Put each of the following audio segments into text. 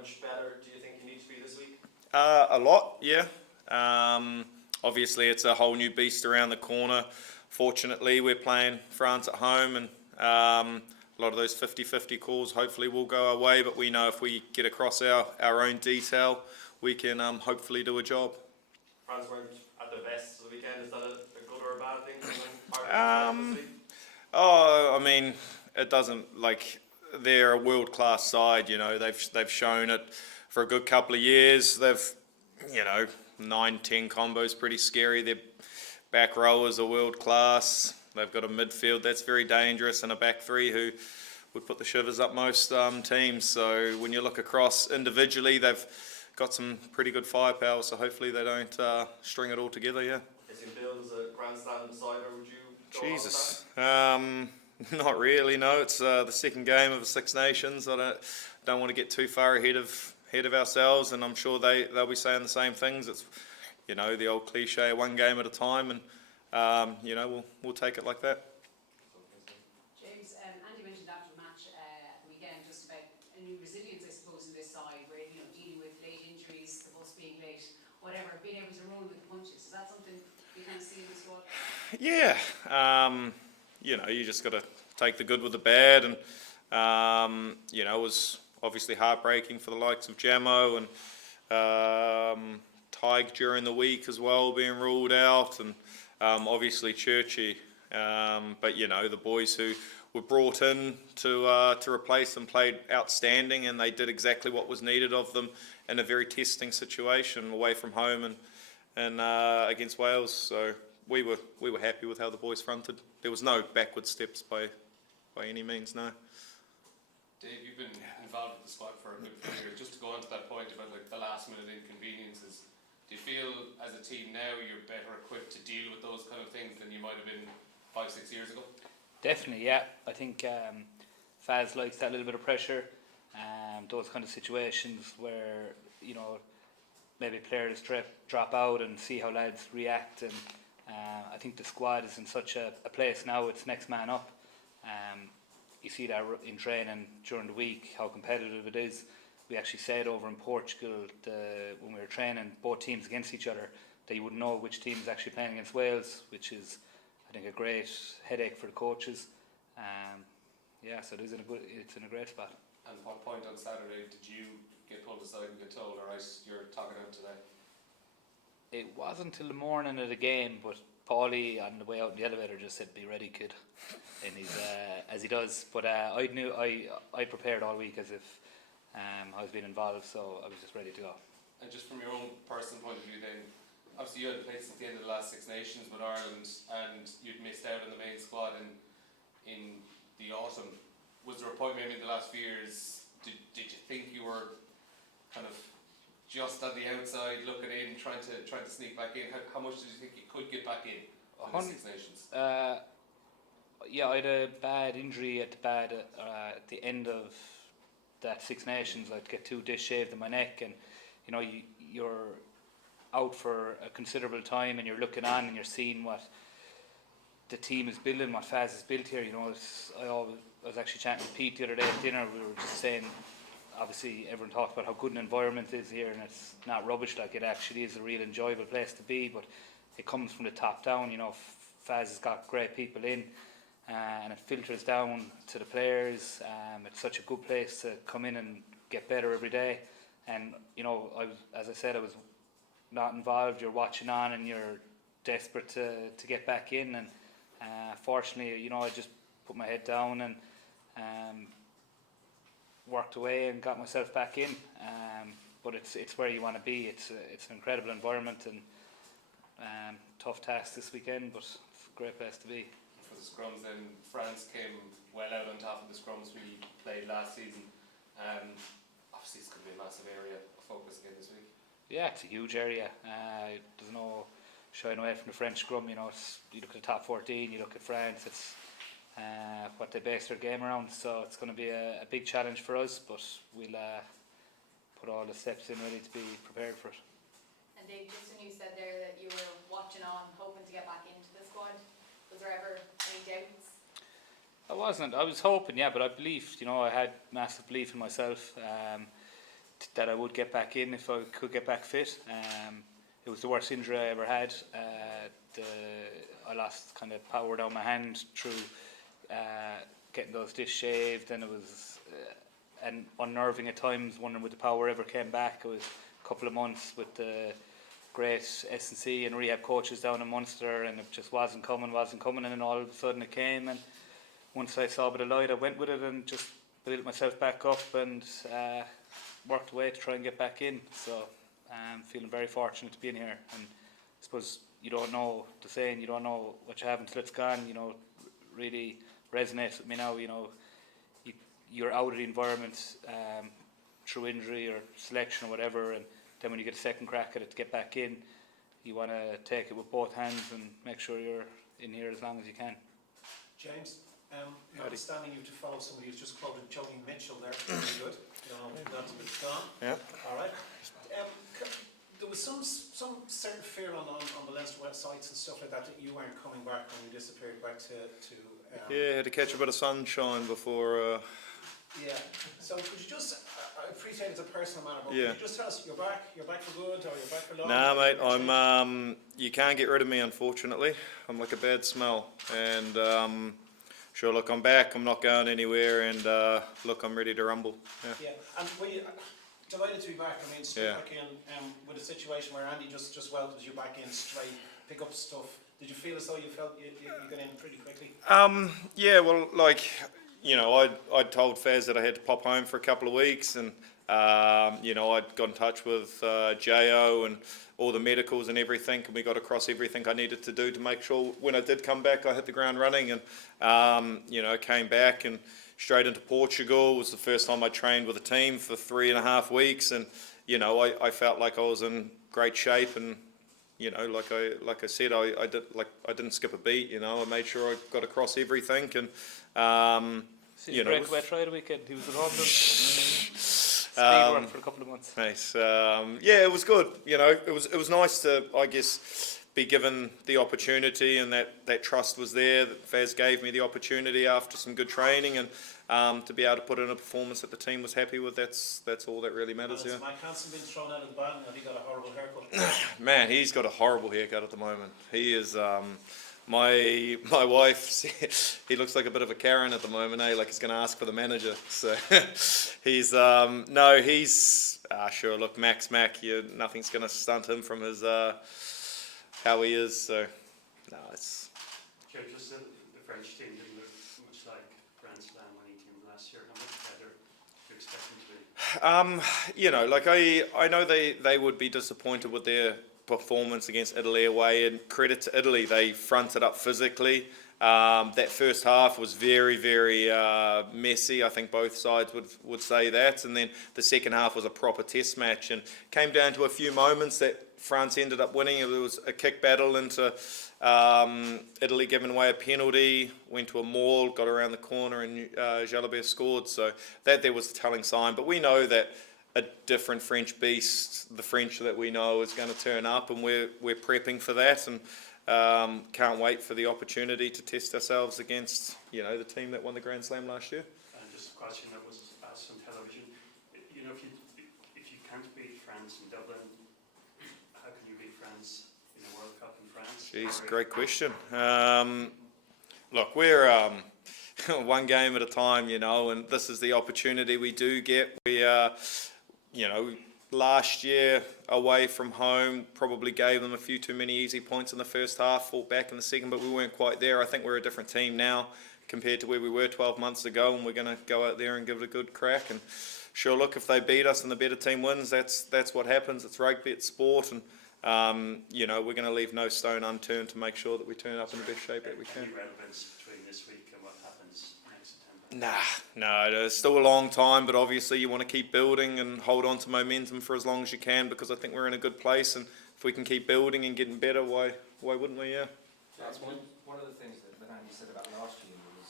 much better do you think you need to be this week? A lot, yeah. Obviously, it's a whole new beast around the corner. Fortunately, we're playing France at home, and a lot of those 50-50 calls hopefully will go our way, but we know if we get across our own detail, we can hopefully do a job. France weren't at their best for the weekend. Is that a good or a bad thing? I mean, it doesn't, they're a world-class side, they've shown it for a good couple of years. They've, 9-10 combos, pretty scary. Their back rowers are world-class. They've got a midfield that's very dangerous and a back three who would put the shivers up most teams. So when you look across individually, they've got some pretty good firepower, so hopefully they don't string it all together, yeah. Is it billed as a Grand Slam decider, would you go Jesus. Not really, no. It's the second game of the Six Nations. I don't want to get too far ahead of ourselves, and I'm sure they'll be saying the same things. It's, the old cliche, one game at a time, and, we'll take it like that. James, Andy mentioned after the match at the weekend just about a new resilience, I suppose, in this side, where, dealing with late injuries, the bus being late, whatever, being able to roll with the punches. Is that something you kind of see in this squad? Yeah. You just got to take the good with the bad, and, it was obviously heartbreaking for the likes of Jayo and Tig during the week as well, being ruled out, and obviously Churchy. But the boys who were brought in to replace them played outstanding, and they did exactly what was needed of them in a very testing situation away from home and against Wales. So we were happy with how the boys fronted. There was no backward steps by any means, no. Dave, you've been involved with the squad for a good few years. Just to go on to that point about the last minute inconveniences, do you feel as a team now you're better equipped to deal with those kind of things than you might have been 5-6 years ago? Definitely, yeah. I think Faz likes that little bit of pressure, those kind of situations where, maybe players drop out and see how lads react, and I think the squad is in such a place now, it's next man up. You see that in training during the week, how competitive it is. We actually said over in Portugal, when we were training both teams against each other, that you wouldn't know which team is actually playing against Wales, which is, I think, a great headache for the coaches. So it's in a great spot. And at what point on Saturday did you get pulled aside and get told, all right, you're talking out today? It wasn't until the morning of the game, but Paulie on the way out in the elevator just said, "Be ready, kid," and he's as he does. But I knew I prepared all week as if I was being involved, so I was just ready to go. And just from your own personal point of view, then obviously you hadn't played since the end of the last Six Nations with Ireland, and you'd missed out on the main squad in the autumn. Was there a point maybe in the last few years? Did you think you were kind of just on the outside looking in, trying to sneak back in? How much did you think you could get back in on the Six Nations? I had a bad injury at the end of that Six Nations. I'd get 2 discs shaved in my neck, and you're out for a considerable time, and you're looking on and you're seeing what the team is building, what Faz has built here. I was actually chatting with Pete the other day at dinner. We were just saying, obviously everyone talks about how good an environment is here, and it's not rubbish. Like, it actually is a real enjoyable place to be, but it comes from the top down. Faz has got great people in, and it filters down to the players. It's such a good place to come in and get better every day. And as I said, I was not involved. You're watching on and you're desperate to get back in, and fortunately, I just put my head down and worked away and got myself back in. But it's where you want to be. It's an incredible environment, and tough task this weekend, but it's a great place to be. For the scrums, then France came well out on top of the scrums we played last season. Obviously, it's going to be a massive area of focus again this week. Yeah, it's a huge area. There's no shying away from the French scrum. You look at the top 14, you look at France. It's what they base their game around. So it's going to be a big challenge for us, but we'll put all the steps in ready to be prepared for it. And Dave, just when you said there that you were watching on, hoping to get back into the squad, was there ever any doubts? I wasn't. I was hoping, yeah, but I believed. I had massive belief in myself. that I would get back in if I could get back fit. It was the worst injury I ever had. I lost kind of power down my hand through getting those discs shaved, and it was and unnerving at times, wondering would the power ever came back. It was a couple of months with the great S&C and rehab coaches down in Munster, and it just wasn't coming, and then all of a sudden it came, and once I saw a bit of light I went with it and just built myself back up and worked away to try and get back in. So I'm feeling very fortunate to be in here, and I suppose you don't know the saying, you don't know what you have until it's gone, really resonates with me now. You're out of the environment through injury or selection or whatever, and then when you get a second crack at it to get back in, you want to take it with both hands and make sure you're in here as long as you can. James, notwithstanding you to follow somebody who's just quoted Joni Mitchell there, very good. That's a bit gone. Yeah. All right. There was some certain fear on the Leinster websites and stuff like that you weren't coming back when you disappeared back to Yeah, had to catch a bit of sunshine before. Yeah. So could you just, I appreciate it's a personal matter, but Yeah. could you just tell us you're back for good, or you're back for long? Nah, mate, I'm. You can't get rid of me, unfortunately. I'm like a bad smell, and sure, look, I'm back. I'm not going anywhere, and look, I'm ready to rumble. Yeah. Yeah, and were you delighted to be back? I mean, straight Yeah. back in with a situation where Andy just welcomes you back in straight, pick up stuff. Did you feel as though you felt you got in pretty quickly? Yeah, well, like, I told Faz that I had to pop home for a couple of weeks, and I'd got in touch with Jayo and all the medicals and everything, and we got across everything I needed to do to make sure when I did come back I hit the ground running, and came back and straight into Portugal. It was the first time I trained with a team for 3.5 weeks, and I felt like I was in great shape, and like I said, I didn't skip a beat. I made sure I got across everything, and breakaway try the weekend. He was at home. Speed work for a couple of months. Nice. Yeah, it was good. It was nice to, I guess, be given the opportunity, and that trust was there. That Faz gave me the opportunity after some good training, and to be able to put in a performance that the team was happy with. That's all that really matters. Has Yeah. Mike Hansen been thrown out of the band? Have he got a horrible haircut? Man, he's got a horrible haircut at the moment. He is. My wife, he looks like a bit of a Karen at the moment, Like he's going to ask for the manager. So he's sure. Look, Mac, nothing's going to stunt him from his how he is. So no, it's. Joe, just the French team didn't look much like Grand Slam winning team last year. How much better do you expect them to be? I know they would be disappointed with their performance against Italy away, and credit to Italy, they fronted up physically. That first half was very, very messy. I think both sides would say that, and then the second half was a proper test match, and came down to a few moments that France ended up winning. It was a kick battle into Italy giving away a penalty, went to a maul, got around the corner, and Jalabert scored. So that there was the telling sign. But we know that a different French beast, the French that we know, is going to turn up, and we're prepping for that, and can't wait for the opportunity to test ourselves against the team that won the Grand Slam last year. And just a question that was asked on television. If you can't beat France in Dublin, how can you beat France in a World Cup in France? Jeez, great question. Look, we're one game at a time, and this is the opportunity we do get. We last year away from home probably gave them a few too many easy points in the first half, fought back in the second, but we weren't quite there. I think we're a different team now compared to where we were 12 months ago, and we're going to go out there and give it a good crack. And sure, look, if they beat us and the better team wins, that's what happens. It's rugby, it's sport, and we're going to leave no stone unturned to make sure that we turn up in the best shape that we can. Any relevance between this week and what happens next September? No, it's still a long time, but obviously you want to keep building and hold on to momentum for as long as you can, because I think we're in a good place, and if we can keep building and getting better, why wouldn't we? Yeah. That's one of the things that Andy said about last year was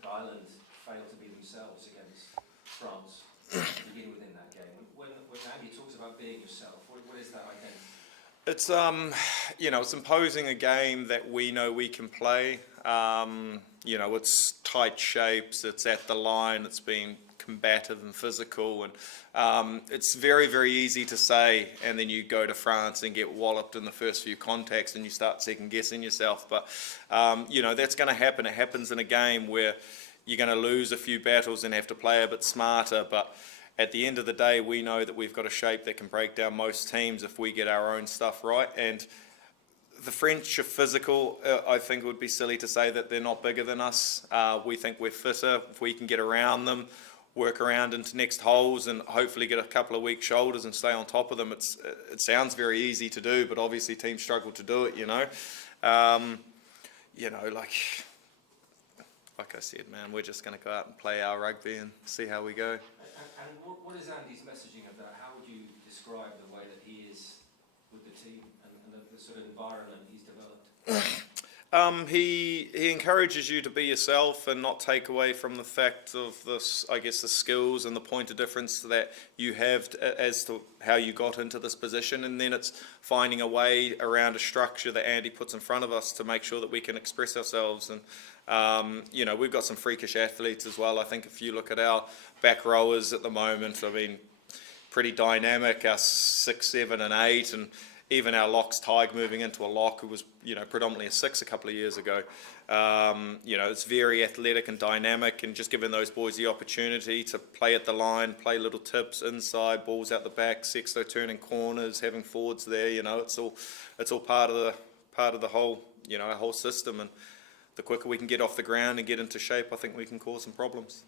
that Ireland failed to be themselves against France to begin with in that game. When Andy talks about being yourself, what is that identity? It's it's imposing a game that we know we can play. It's tight shapes, it's at the line, it's been combative and physical, and it's very, very easy to say, and then you go to France and get walloped in the first few contacts and you start second guessing yourself. But you know, that's going to happen. It happens in a game where you're going to lose a few battles and have to play a bit smarter, but at the end of the day, we know that we've got a shape that can break down most teams if we get our own stuff right. And the French are physical. I think it would be silly to say that they're not bigger than us. We think we're fitter. If we can get around them, work around into next holes, and hopefully get a couple of weak shoulders and stay on top of them, it sounds very easy to do, but obviously teams struggle to do it, you know. You know, like I said, man, we're just going to go out and play our rugby and see how we go. And what is Andy's messaging of that? How would you describe the way that he is with the team and the sort of environment he's developed? He encourages you to be yourself and not take away from the fact of this, I guess, the skills and the point of difference that you have as to how you got into this position, and then it's finding a way around a structure that Andy puts in front of us to make sure that we can express ourselves. And you know, we've got some freakish athletes as well. I think if you look at our back rowers at the moment, I mean, pretty dynamic, our 6, 7 and 8, and even our locks, Tig moving into a lock who was, you know, predominantly a 6 a couple of years ago. You know, it's very athletic and dynamic, and just giving those boys the opportunity to play at the line, play little tips inside, balls out the back, Sexto turning corners, having forwards there, you know, it's all part of the whole, you know, our whole system. And the quicker we can get off the ground and get into shape, I think we can cause some problems.